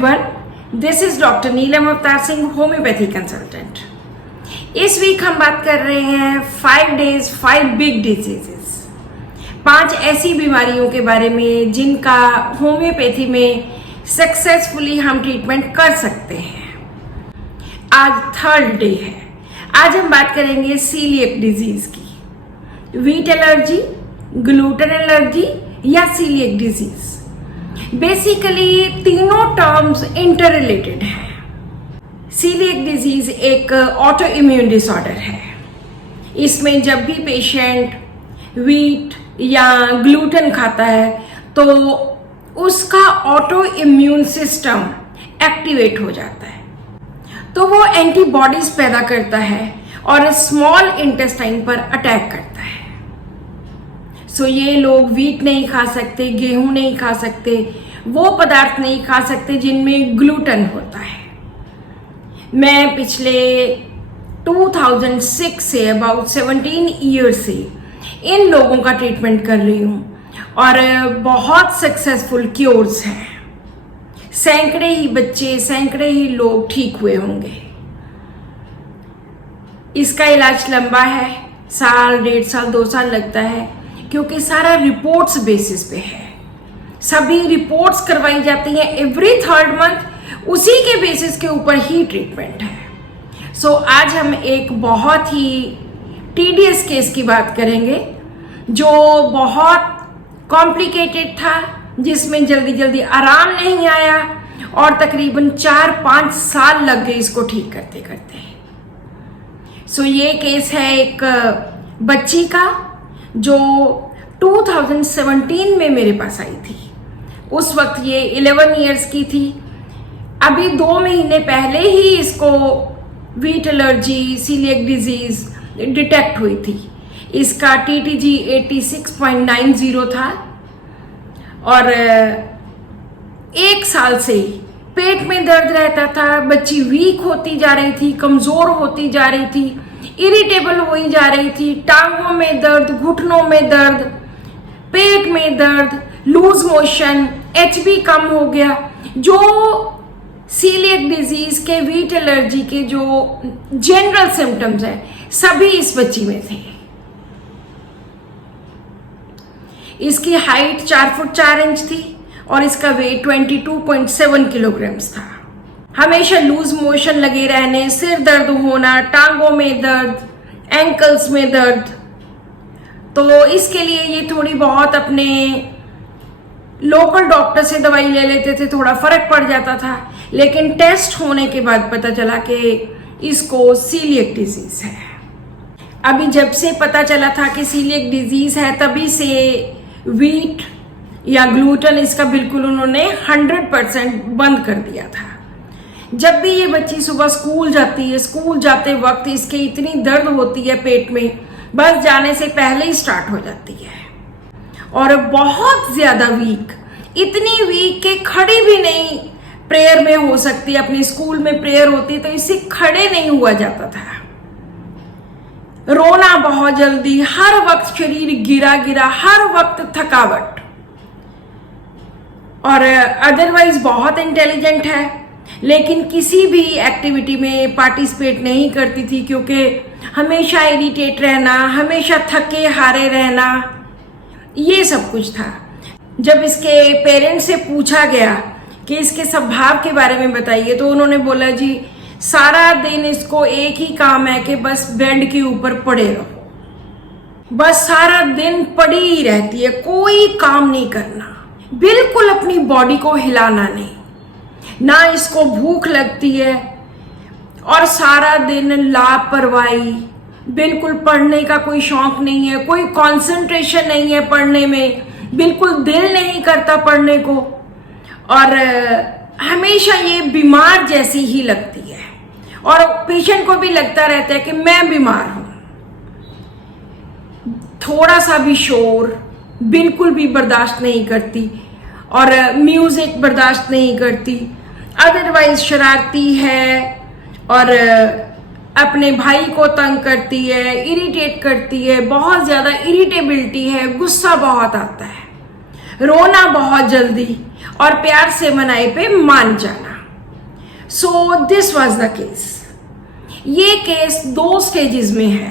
Everyone, this is doctor Neelam Avtar Singh, homeopathy consultant. इस week हम बात कर रहे हैं 5 days 5 बिग डिजीजेस, 5 ऐसी बीमारियों के बारे में जिनका होम्योपैथी में सक्सेसफुली हम ट्रीटमेंट कर सकते हैं। आज 3rd डे है। आज हम बात करेंगे सीलिएक डिजीज की। व्हीट एलर्जी, ग्लूटेन एलर्जी या सीलिएक डिजीज, बेसिकली तीनों टर्म्स इंटर रिलेटेड है। सीलिएक डिजीज एक ऑटो इम्यून डिसऑर्डर है। इसमें जब भी पेशेंट व्हीट या ग्लूटेन खाता है तो उसका ऑटो इम्यून सिस्टम एक्टिवेट हो जाता है, तो वो एंटीबॉडीज पैदा करता है और स्मॉल इंटेस्टाइन पर अटैक करता है। सो ये लोग व्हीट नहीं खा सकते, गेहूं नहीं खा सकते, वो पदार्थ नहीं खा सकते जिनमें ग्लूटेन होता है। मैं पिछले 2006 से अबाउट 17 ईयर्स से इन लोगों का ट्रीटमेंट कर रही हूँ और बहुत सक्सेसफुल क्योर्स हैं। सैकड़े ही बच्चे, सैकड़े ही लोग ठीक हुए होंगे। इसका इलाज लंबा है, साल, 1.5 साल, 2 साल लगता है, क्योंकि सारा रिपोर्ट्स बेसिस पे है। सभी रिपोर्ट्स करवाई जाती हैं एवरी 3rd मंथ, उसी के बेसिस के ऊपर ही ट्रीटमेंट है। सो आज हम एक बहुत ही टीडियस केस की बात करेंगे जो बहुत कॉम्प्लिकेटेड था, जिसमें जल्दी जल्दी आराम नहीं आया और तकरीबन 4-5 साल लग गए इसको ठीक करते करते। सो ये केस है एक बच्ची का जो 2017 में मेरे पास आई थी। उस वक्त ये 11 इयर्स की थी। अभी 2 महीने पहले ही इसको wheat allergy, celiac disease detect हुई थी। इसका TTG 86.90 था और 1 साल से पेट में दर्द रहता था। बच्ची वीक होती जा रही थी, कमजोर होती जा रही थी, इरिटेबल हुई जा रही थी। टांगों में दर्द, घुटनों में दर्द, पेट में दर्द, लूज मोशन, HB कम हो गया। जो सीलिएक डिजीज के, व्हीट एलर्जी के जो जनरल सिम्टम्स हैं, सभी इस बच्ची में थे। इसकी हाइट 4 फुट 4 इंच थी और इसका वेट 22.7 किलोग्राम्स था। हमेशा लूज मोशन लगे रहने, सिर दर्द होना, टांगों में दर्द, एंकल्स में दर्द। तो इसके लिए ये थोड़ी बहुत अपने लोकल डॉक्टर से दवाई ले लेते थे, थोड़ा फर्क पड़ जाता था। लेकिन टेस्ट होने के बाद पता चला कि इसको सीलिएक डिजीज है। अभी जब से पता चला था कि सीलिएक डिजीज है, तभी से व्हीट या ग्लूटेन इसका बिल्कुल उन्होंने 100% बंद कर दिया था। जब भी ये बच्ची सुबह स्कूल जाती है, स्कूल जाते वक्त इसके इतनी दर्द होती है पेट में, बस जाने से पहले ही स्टार्ट हो जाती है और बहुत ज्यादा वीक, इतनी वीक कि खड़ी भी नहीं प्रेयर में हो सकती। अपने स्कूल में प्रेयर होती तो इससे खड़े नहीं हुआ जाता था। रोना बहुत जल्दी, हर वक्त शरीर गिरा गिरा, हर वक्त थकावट। और अदरवाइज बहुत इंटेलिजेंट है, लेकिन किसी भी एक्टिविटी में पार्टिसिपेट नहीं करती थी, क्योंकि हमेशा इरिटेट रहना, हमेशा थके हारे रहना, ये सब कुछ था। जब इसके पेरेंट्स से पूछा गया कि इसके स्वभाव के बारे में बताइए, तो उन्होंने बोला जी सारा दिन इसको एक ही काम है कि बस बेड के ऊपर पड़े रहो, बस सारा दिन पड़ी ही रहती है, कोई काम नहीं करना, बिल्कुल अपनी बॉडी को हिलाना नहीं, ना इसको भूख लगती है और सारा दिन लापरवाही, बिल्कुल पढ़ने का कोई शौक नहीं है, कोई कंसंट्रेशन नहीं है पढ़ने में, बिल्कुल दिल नहीं करता पढ़ने को और हमेशा ये बीमार जैसी ही लगती है और पेशेंट को भी लगता रहता है कि मैं बीमार हूं। थोड़ा सा भी शोर बिल्कुल भी बर्दाश्त नहीं करती और म्यूजिक बर्दाश्त नहीं करती। अदरवाइज शरारती है और अपने भाई को तंग करती है, इरिटेट करती है, बहुत ज़्यादा इरिटेबिलिटी है, गुस्सा बहुत आता है, रोना बहुत जल्दी और प्यार से मनाए पे मान जाना। So this was the case. ये केस 2 स्टेजेस में है।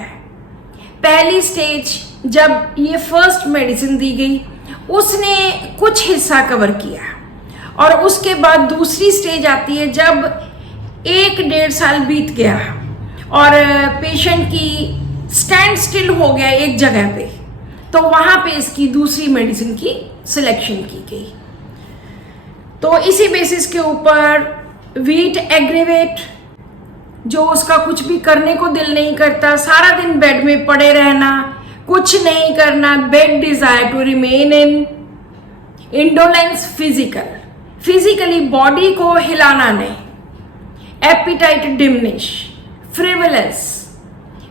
पहली स्टेज जब ये फर्स्ट मेडिसिन दी गई उसने कुछ हिस्सा कवर किया, और उसके बाद दूसरी स्टेज आती है जब 1-1.5 साल बीत गया और पेशेंट की स्टैंड स्टिल हो गया एक जगह पे, तो वहां पे इसकी दूसरी मेडिसिन की सिलेक्शन की गई। तो इसी बेसिस के ऊपर वीट एग्रीवेट, जो उसका कुछ भी करने को दिल नहीं करता, सारा दिन बेड में पड़े रहना, कुछ नहीं करना, bed desire to remain in, indolence physically body को हिलाना नहीं, appetite diminish, frivolous,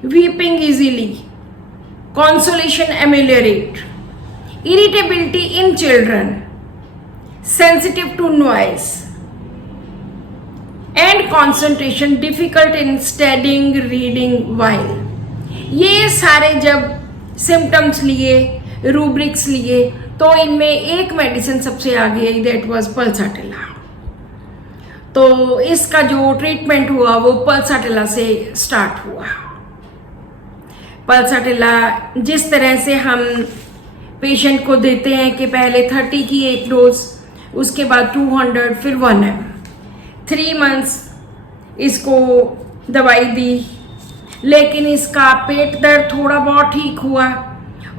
weeping easily, consolation ameliorate, irritability in children, sensitive to noise, and concentration difficult in studying, reading while। ये सारे जब सिम्टम्स लिए, रूब्रिक्स लिए, तो इनमें एक मेडिसिन सबसे आगे आई, दैट वाज पल्साटिला। तो इसका जो ट्रीटमेंट हुआ वो पल्साटिला से स्टार्ट हुआ। पल्साटिला जिस तरह से हम पेशेंट को देते हैं कि पहले 30 की एक डोज, उसके बाद 200, फिर 1 ml, 3 months इसको दवाई दी, लेकिन इसका पेट दर्द थोड़ा बहुत ठीक हुआ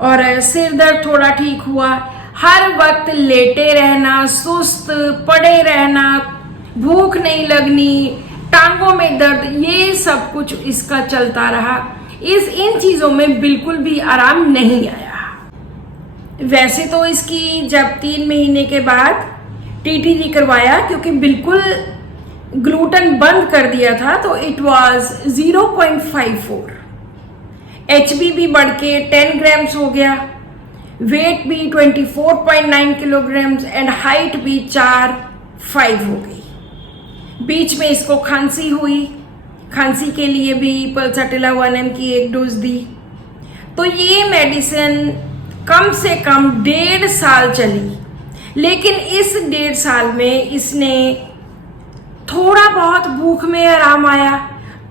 और सिर दर्द थोड़ा ठीक हुआ। हर वक्त लेटे रहना, सुस्त पड़े रहना, भूख नहीं लगनी, टांगों में दर्द, ये सब कुछ इसका चलता रहा। इन चीजों में बिल्कुल भी आराम नहीं आया। वैसे तो इसकी जब 3 महीने के बाद टीटीजी करवाया, क्योंकि बिल्कुल ग्लूटेन बंद कर दिया था, तो इट वाज 0.54, HB भी बढ़ के 10 ग्राम्स हो गया, वेट भी 24.9 किलोग्राम्स एंड हाइट भी 4'5" हो गई। बीच में इसको खांसी हुई, खांसी के लिए भी पल्साटिला 1 ml की एक डोज दी। तो ये मेडिसिन कम से कम 1.5 साल चली, लेकिन इस 1.5 साल में इसने थोड़ा बहुत भूख में आराम आया,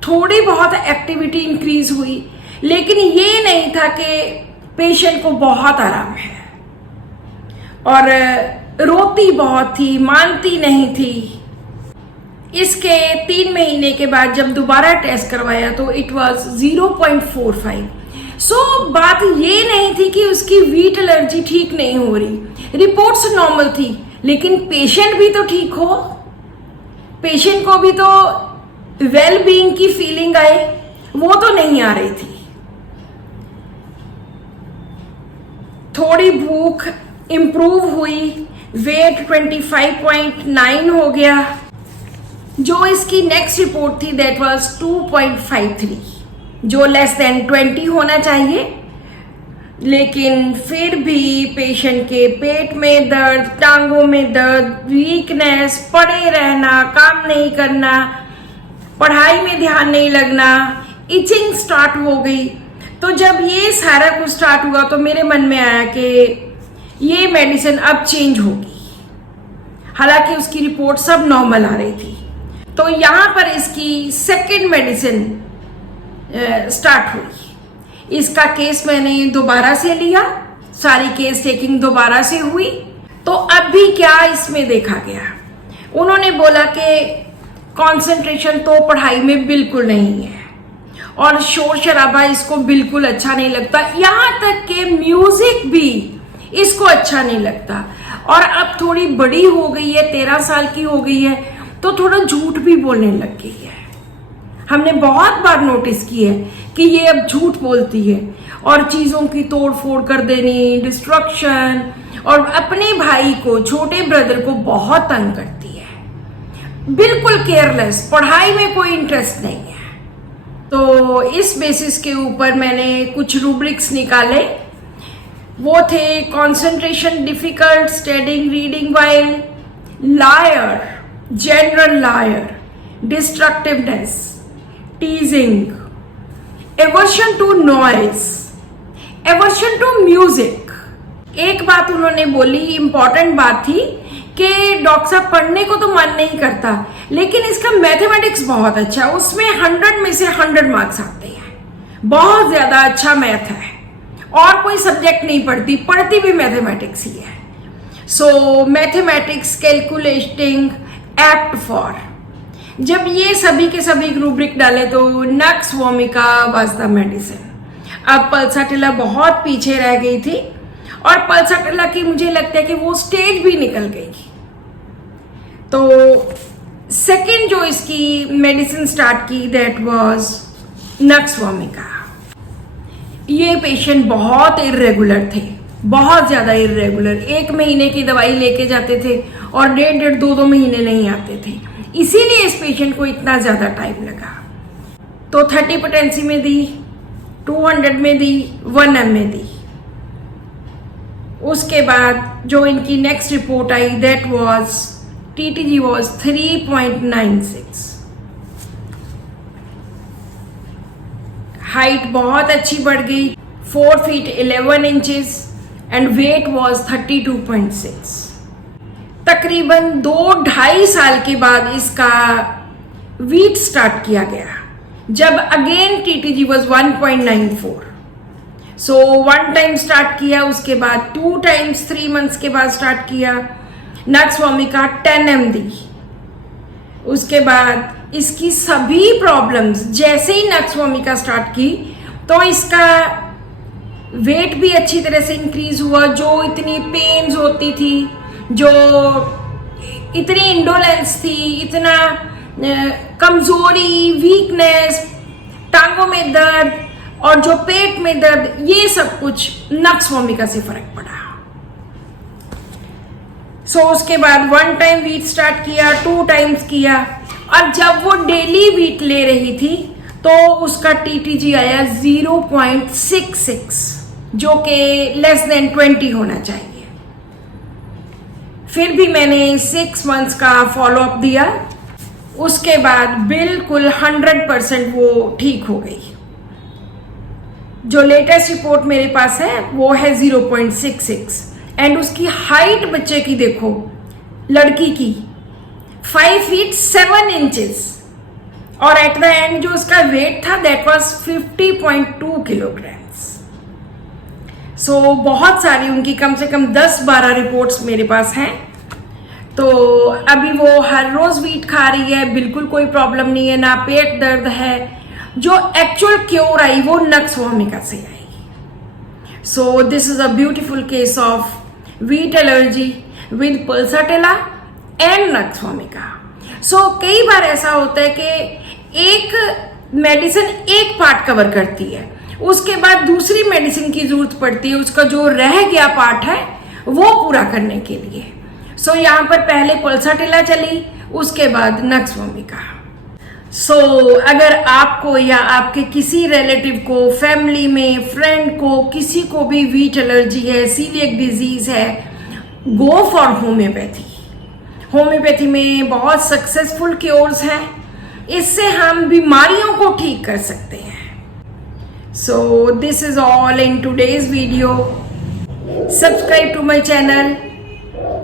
थोड़ी बहुत एक्टिविटी इंक्रीज हुई, लेकिन ये नहीं था कि पेशेंट को बहुत आराम है। और रोती बहुत थी, मानती नहीं थी। इसके 3 महीने के बाद जब दोबारा टेस्ट करवाया तो इट वाज 0.45। सो बात ये नहीं थी कि उसकी वीट एलर्जी ठीक नहीं हो रही, रिपोर्ट्स नॉर्मल थी, लेकिन पेशेंट भी तो ठीक हो, पेशेंट को भी तो वेल बीइंग की फीलिंग आए, वो तो नहीं आ रही थी। थोड़ी भूख इंप्रूव हुई, वेट 25.9 हो गया। जो इसकी नेक्स्ट रिपोर्ट थी दैट वाज 2.53, जो लेस देन 20 होना चाहिए, लेकिन फिर भी पेशेंट के पेट में दर्द, टांगों में दर्द, वीकनेस, पड़े रहना, काम नहीं करना, पढ़ाई में ध्यान नहीं लगना, इचिंग स्टार्ट हो गई। तो जब ये सारा कुछ स्टार्ट हुआ तो मेरे मन में आया कि ये मेडिसिन अब चेंज होगी, हालांकि उसकी रिपोर्ट सब नॉर्मल आ रही थी। तो यहाँ पर इसकी सेकेंड मेडिसिन स्टार्ट हुई। इसका केस मैंने दोबारा से लिया, सारी केस टेकिंग दोबारा से हुई। तो अब भी क्या इसमें देखा गया, उन्होंने बोला कि कंसंट्रेशन तो पढ़ाई में बिल्कुल नहीं है और शोर शराबा इसको बिल्कुल अच्छा नहीं लगता, यहाँ तक कि म्यूजिक भी इसको अच्छा नहीं लगता। और अब थोड़ी बड़ी हो गई है, 13 साल की हो गई है, तो थोड़ा झूठ भी बोलने लग गई है। हमने बहुत बार नोटिस की है कि ये अब झूठ बोलती है और चीज़ों की तोड़ फोड़ कर देनी, डिस्ट्रक्शन, और अपने भाई को, छोटे ब्रदर को बहुत तंग करती है, बिल्कुल केयरलेस, पढ़ाई में कोई इंटरेस्ट नहीं है। तो इस बेसिस के ऊपर मैंने कुछ रूब्रिक्स निकाले। वो थे concentration difficult, studying, reading while, liar, general liar, destructiveness, teasing, aversion to noise, aversion to music. एक बात उन्होंने बोली, इंपॉर्टेंट बात थी कि डॉक्टर साहब पढ़ने को तो मन नहीं करता, लेकिन इसका मैथमेटिक्स बहुत अच्छा है, उसमें 100 में से 100 मार्क्स आते हैं, बहुत ज्यादा अच्छा मैथ है, और कोई सब्जेक्ट नहीं पढ़ती भी मैथमेटिक्स ही है। सो मैथमेटिक्स, कैलकुलेटिंग, एप्ट फॉर, जब ये सभी के सभी रूब्रिक डाले तो nux vomica was the medicine. अब पल्साटिला बहुत पीछे रह गई थी, और पल्साटिला की मुझे लगता है कि वो स्टेज भी निकल गई। तो सेकंड जो इसकी मेडिसिन स्टार्ट की दैट वाज नक्स वोमिका। ये पेशेंट बहुत इर्रेगुलर थे, बहुत ज्यादा इर्रेगुलर, 1 महीने की दवाई लेके जाते थे और 1.5 2 महीने नहीं आते थे, इसीलिए इस पेशेंट को इतना ज्यादा टाइम लगा। तो 30 पोटेंसी में दी, 200 में दी, 1 m में दी। उसके बाद जो इनकी next report I that was TTG was 3.96। Height बहुत अच्छी बढ़ गई, 4 feet 11 inches and wait was 32.6। तकरीबन 2-2.5 साल के बाद इसका वीट स्टार्ट किया गया, जब again TTG was 1.94। So 1 time start किया, उसके बाद 2 times 3 months के बाद स्टार्ट किया। नक्स वोमिका 10 m दी। उसके बाद इसकी सभी प्रॉब्लम्स, जैसे ही नक्स वोमिका स्टार्ट की तो इसका वेट भी अच्छी तरह से इंक्रीज हुआ। जो इतनी पेन्स होती थी, जो इतनी इंडोलेंस थी, इतना कमजोरी, वीकनेस, टांगों में दर्द और जो पेट में दर्द, ये सब कुछ नक्स वोमिका से फर्क पड़ा। सो उसके बाद 1 टाइम वीट स्टार्ट किया, 2 times किया, और जब वो डेली वीट ले रही थी तो उसका TTG आया 0.66, जो कि लेस देन 20 होना चाहिए। फिर भी मैंने 6 months का फॉलो अप दिया, उसके बाद बिल्कुल 100% वो ठीक हो गई। जो लेटेस्ट रिपोर्ट मेरे पास है वो है 0.66, एंड उसकी हाइट बच्चे की देखो, लड़की की 5 feet 7 inches, और एट द एंड जो उसका वेट था दैट वाज 50.2 kilograms। सो बहुत सारी उनकी कम से कम 10-12 रिपोर्ट्स मेरे पास हैं। तो अभी वो हर रोज वीट खा रही है, बिल्कुल कोई प्रॉब्लम नहीं है, ना पेट दर्द है। जो एक्चुअल क्योर आई वो नक्स वोमिका से आई। So this is a beautiful case of wheat allergy with pulsatilla and nux vomica. So कई बार ऐसा होता है कि एक मेडिसिन एक पार्ट कवर करती है, उसके बाद दूसरी मेडिसिन की जरूरत पड़ती है उसका जो रह गया पार्ट है वो पूरा करने के लिए। सो यहाँ पर पहले पल्साटिला चली, उसके बाद नक्स वोमिका। सो अगर आपको या आपके किसी रिलेटिव को, फैमिली में, फ्रेंड को, किसी को भी वीट एलर्जी है, सीलिएक डिजीज है, गो फॉर होम्योपैथी। होम्योपैथी में बहुत सक्सेसफुल क्योर्स हैं, इससे हम बीमारियों को ठीक कर सकते हैं। So this is all in today's video. Subscribe to my channel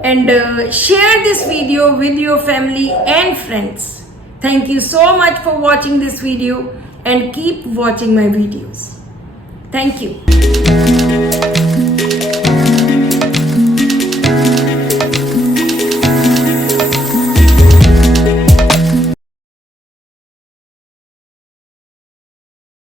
and share this video with your family and friends. Thank you so much for watching this video and keep watching my videos. Thank you.